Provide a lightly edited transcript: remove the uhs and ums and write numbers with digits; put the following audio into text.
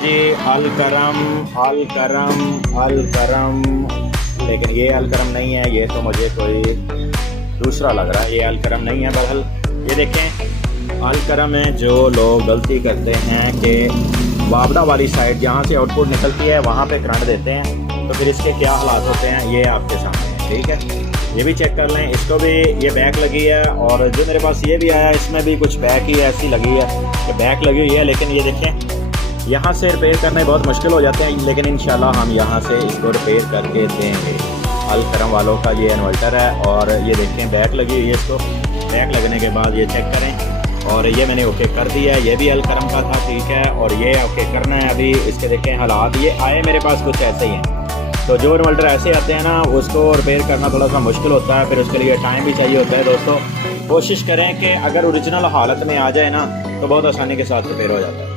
जी अल करम, अल करम, अल करम, लेकिन ये अल करम नहीं है, ये तो मुझे कोई दूसरा लग रहा है। ये अल करम नहीं है। बहरहाल ये देखें अल करम है। जो लोग गलती करते हैं कि वापडा वाली साइड जहाँ से आउटपुट निकलती है वहाँ पे करंट देते हैं, तो फिर इसके क्या हालात होते हैं ये आपके सामने है। ठीक है, ये भी चेक कर लें। इसको भी ये बैक लगी है, और जो मेरे पास ये भी आया इसमें भी कुछ बैक ही ऐसी लगी है कि बैक लगी हुई है। लेकिन ये देखें यहाँ से रिपेयर करने बहुत मुश्किल हो जाते हैं, लेकिन इंशाल्लाह हम यहाँ से इसको रिपेयर करके देंगे। अल करम वालों का ये इन्वर्टर है, और ये देखें बैक लगी हुई है। इसको बैक लगने के बाद ये चेक करें, और ये मैंने ओके कर दिया है। ये भी अल करम का था, ठीक है, और ये ओके करना है अभी। इसके देखें हालात ये आए मेरे पास कुछ ऐसे ही हैं। तो जो इन्वर्टर ऐसे आते हैं ना, उसको रिपेयर करना थोड़ा सा मुश्किल होता है, फिर उसके लिए टाइम भी चाहिए होता है। दोस्तों कोशिश करें कि अगर ओरिजिनल हालत में आ जाए ना, तो बहुत आसानी के साथ रिपेयर हो जाता है।